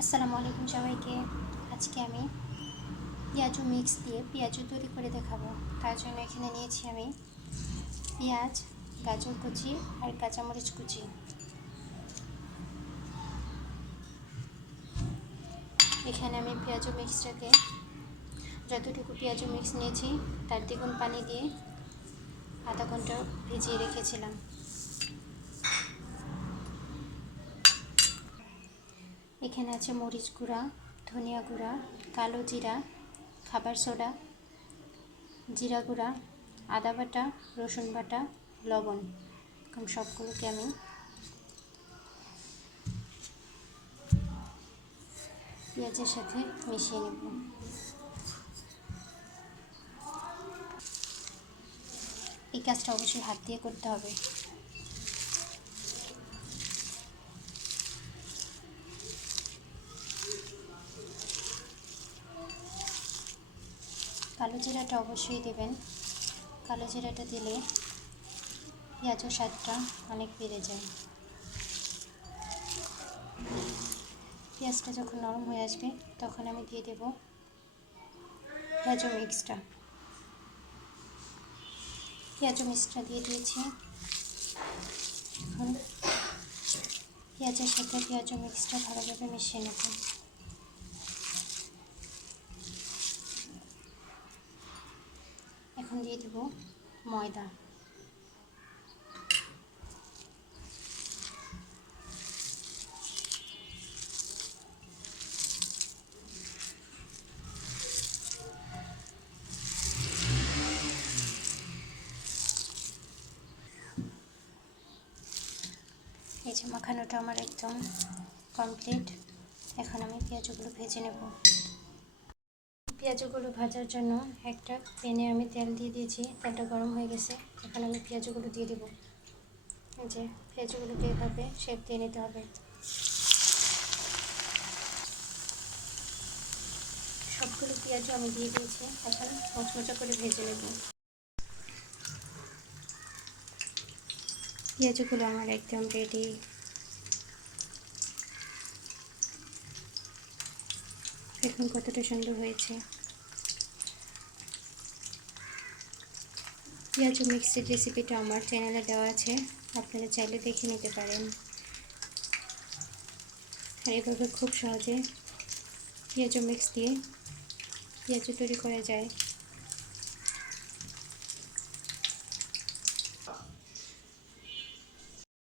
আসসালামু আলাইকুম সবাইকে। আজকে আমি পেঁয়াজু মিক্স দিয়ে পেঁয়াজু তৈরি করে দেখাবো। তার জন্য এখানে নিয়েছি আমি পেঁয়াজ, গাজর কুচি আর কাঁচামরিচ কুচি। এখানে আমি পেঁয়াজু মিক্সটাকে যতটুকু পেঁয়াজু মিক্স নিয়েছি তার দ্বিগুণ পানি দিয়ে আধা ঘন্টা ভিজিয়ে রেখেছিলাম। এখানে আছে মরিচ গুঁড়া, ধনিয়া গুঁড়া, কালো জিরা, খাবার সোডা, জিরা গুঁড়া, আদা বাটা, রসুন বাটা, লবণ। এখন সবগুলোকে আমি পেঁয়াজের সাথে মিশিয়ে নেব। এই কাজটা অবশ্যই হাত দিয়ে করতে হবে। কালো জিরাটা অবশ্যই দেবেন। কালো জিরাটা দিলে পেঁয়াজের স্বাদটা অনেক বেড়ে যায়। পেঁয়াজটা যখন নরম হয়ে আসবে তখন আমি দিয়ে দেব পেঁয়াজু মিক্সটা। পেঁয়াজু মিক্সটা দিয়ে দিয়েছি। এখন পেঁয়াজের সাথে পেঁয়াজু মিক্সটা ভালোভাবে মিশিয়ে নেব। এখন দিয়ে দেব ময়দা। এই যে মাখানোটা আমার একদম কমপ্লিট। এখন আমি পেঁয়াজগুলো ভেজে নেব। পেঁয়াজগুলো ভাজার জন্য একটা প্যানে আমি তেল দিয়ে দিয়েছি। তেলটা গরম হয়ে গেছে। এখন আমি পেঁয়াজগুলো দিয়ে দেব। এই যে পেঁয়াজগুলোকে এভাবে শেপ দিয়ে নিতে হবে। সবগুলো পেঁয়াজও আমি দিয়ে দিয়েছি। এখন মচমচা করে ভেজে নেব। পেঁয়াজগুলো আমার একদম রেডি। দেখুন কতটা সুন্দর হয়েছে। পেঁয়াজু মিক্সের রেসিপিটা আমার চ্যানেলে দেওয়া আছে, আপনারা চাইলে দেখে নিতে পারেন। আর এভাবে খুব সহজে পেঁয়াজু মিক্স দিয়ে পেঁয়াজু তৈরি করা যায়।